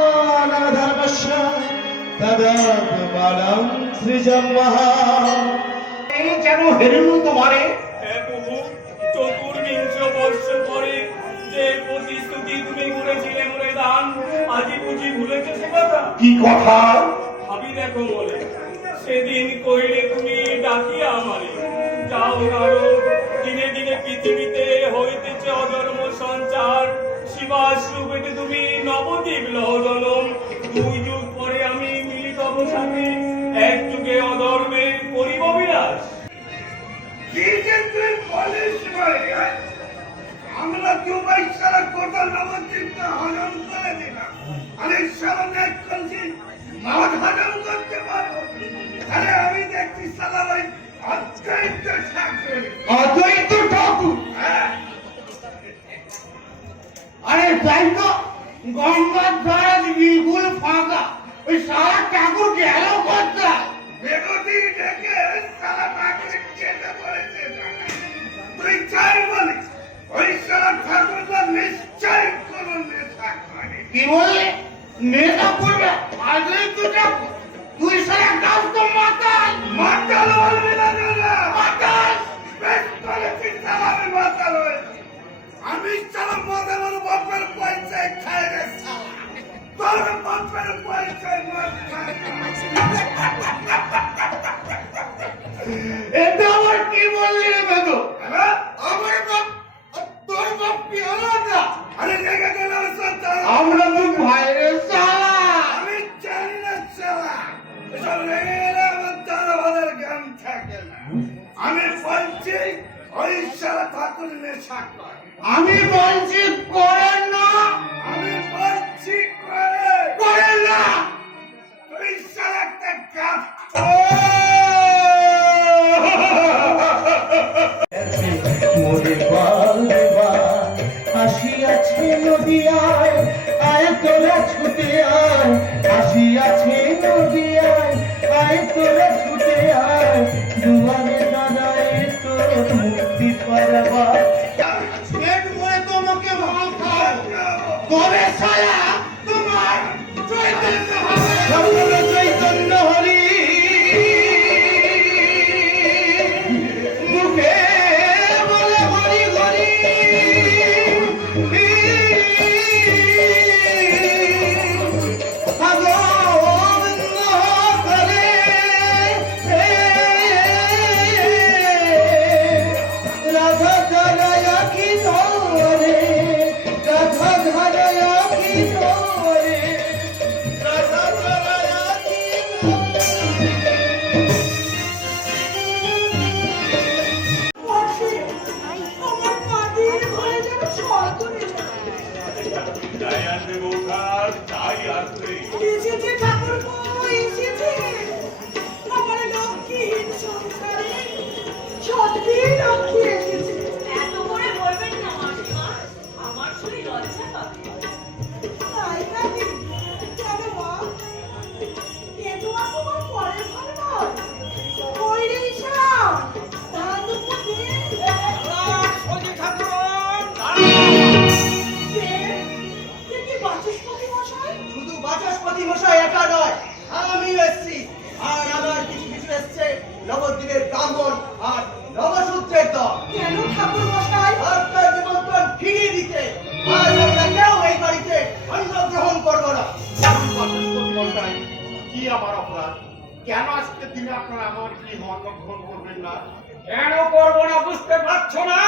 अभ्युत्थानधर्मस्य तदत्मानं सृजमः এই যেন হেরেনু তোমারে হ্যাঁ প্রভু চতুর্বিংশ বর্ষ পরে যে প্রতিশ্রুতি তুমি করেছিলে মোরে দান আজি বুঝি ভুলেছো সে কথা কি কথা ভাবি দেখো বলে সেদিন কইলে তুমি ডাকিয়া আমারে যাও নারো দিনে দিনে পৃথিবীতে হইতেছে অধর্ম সঞ্চার শিবাস তুমি নবদ্বীপ লহদলম দুই যুগ পরে আমি মিলিত হব এক যুগে অধর্মের করিব বিলাস? আমরা দুবাই সারা গোটা নবদ্বীপটা হজম করে দিলাম এই সারা এক কলসি মদ হজম করতে পারব আরে আমি দেখছি সালা ভাই অত্যন্ত তাই গঙ্গার ধারে বিলকুল ফাঁকা ওই সারা ঠাকুর গেল বেগতি ডেকে ঠাকুর তুই চাই বলিস ওই সারা ঠাকুরটা নিশ্চয় কোনো নেশা করে কি বললে? নেতা করবে? অদ্বৈত ঠাকুর তুই সারা গাছ তো মাতাল। মাতাল বলবি না আমি সালা মদের বাপের পয়সায় খাই রে তোর বাপের পয়সায় মদ খাই এটা আবার কি বললি রে বেদো? হ্যাঁ? আমার বাপ তোর বাপ কি আলাদা? আরে রেগে গেল সন্তান আমরা তো ভাইরে সালা আমি জানি না সালা এসব রেগে গেলে আমার দারোয়ানের জ্ঞান থাকে না। আমি বলছি ওই সালা ঠাকুর নেশা করে। আমি বলছি করেন না। আমি বলছি করে করেন না। তুই সালা একটা কাজ এত করে বলবেন না আমার শরীর লজ্জা পাবে কেন আজকের দিনে আপনারা আমার কি অংশগ্রহণ করবেন না? কেন করব না বুঝতে পারছ না?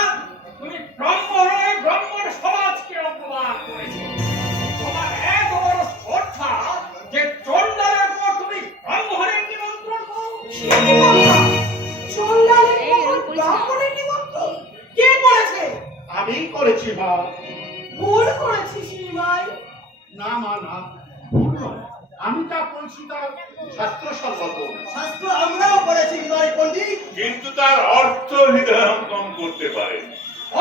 তুমি ব্রহ্ম হয়ে ব্রাহ্মণ সমাজকে অপমান করেছ। তোমার এত বড় শ্রদ্ধা যে চন্ডালের পর তুমি ব্রাহ্মণের নিমন্ত্রণ করো কি কথা? চন্ডালের পর ব্রাহ্মণের নিমন্ত্রণ? কে করেছে আমি করেছি মা ভুল করেছিস না মা না। আমি যা বলছি তা শাস্ত্রসম্মত শাস্ত্র আমরাও পড়েছি নয় পণ্ডিত। কিন্তু তার অর্থ হৃদয়ঙ্গম করতে পারে।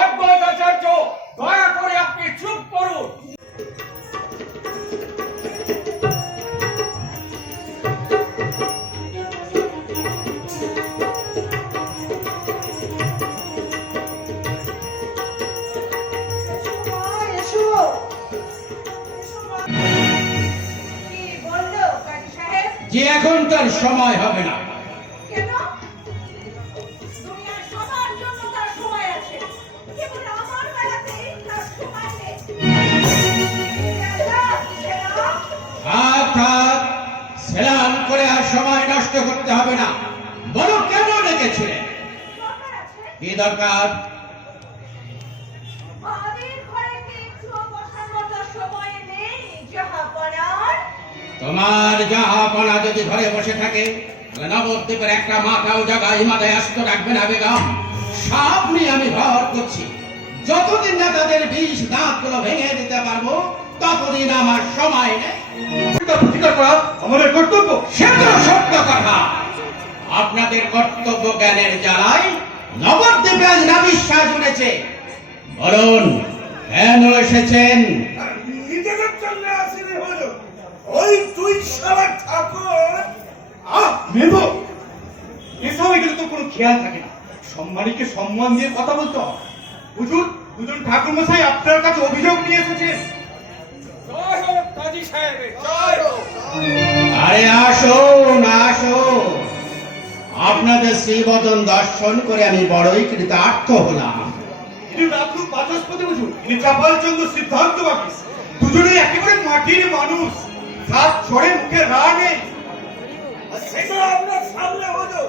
অদ্বৈতাচার্য দয়া করে আপনি চুপ করুন। এখন তার সময় হবে না। সেলাম করে আর সময় নষ্ট করতে হবে না। বলো কেন ডেকেছিলেন কি দরকার আমাদের ঘরে কি একটুও বসার মতো সময় নেই জাহাপনার তোমার যা জাহাপনা যদি ঘরে বসে থাকে তাহলে নবদ্বীপের একটা মাথাও জায়গায় মাথায় আসতে রাখবে না বেগম। সাপ নিয়ে আমি ভর করছি। যতদিন না তাদের বিষ দাঁতগুলো ভেঙে দিতে পারব ততদিন আমার সময় নেই। প্রতিকার করা আমাদের কর্তব্য। সে তো সত্য কথা। আপনাদের কর্তব্য জ্ঞানের জ্বালায় নবদ্বীপে আজ নাবিশ্বাস উঠেছে। বলুন কেন এসেছেন? নিজেদের জন্য ওই দুই সারা ঠাকুর। আহ নেব এসব এগুলো তো কোনো খেয়াল থাকে না। সম্মানীকে সম্মান দিয়ে কথা বলতে বুঝুন দুজন ঠাকুর মশাই আপনার কাছে অভিযোগ নিয়ে এসেছেন। জয় হোক কাজী সাহেবের জয় হোক। আরে আসুন আসুন। আপনাদের শ্রীবদন দর্শন করে আমি বড়ই কৃতার্থ হলাম। বাচস্পতি বুঝুন। ইনি চাপাল চন্দ্র সিদ্ধান্ত বাকি। দুজনেই একেবারে মাটির মানুষ। সাত ছড়ে মুখে রা নেই আর সেটা আমরা সামনে হলো।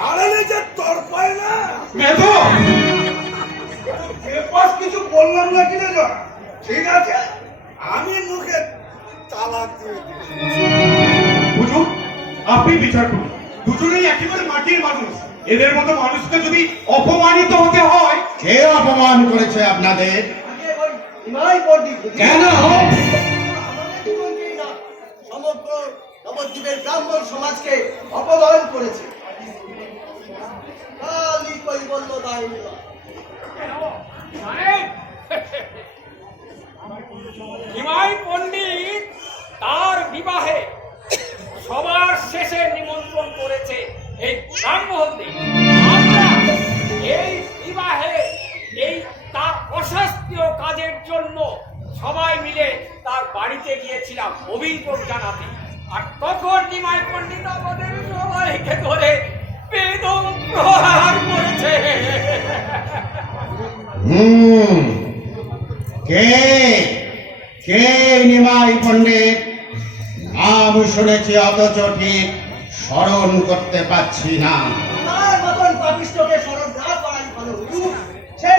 আড়ালে যে তর পায় না। মেধ! বেপাস কিছু বললাম না কিনা যা ঠিক আছে আমি মুখে তালাক দিয়ে বুঝুন আপনি বিচার করুন। দুজনেই একেবারে মাটির মানুষ। এদের মতো মানুষকে যদি অপমানিত হতে হয় কে অপমান করেছে আপনাদের? কেন? আমাদের ব্রাহ্মণ সমাজকে অপমান করেছে। তার বিবাহে সবার শেষে নিমন্ত্রণ করেছে এই এই বিবাহে, এই তার অশাস্ত্রীয় কাজের জন্য সবাই মিলে তার বাড়িতে গিয়েছিলাম অভিযোগ জানাতে। আর তখন নিমাই পণ্ডিত আমাদের সবাইকে ধরে বেদম প্রহার করেছে। হুম। কে? কে নিমাই পণ্ডিত? নাম শুনেছি অথচ ঠিক স্মরণ করতে পারছি না। তার মতন পাপিষ্টকে স্মরণ না করাই ভালো হুজুর। সে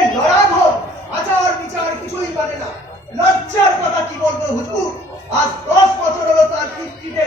আচার বিচার কিছুই মানে না। লজ্জার কথা কি আজ দশ বছর হলো তার কিস্তিতে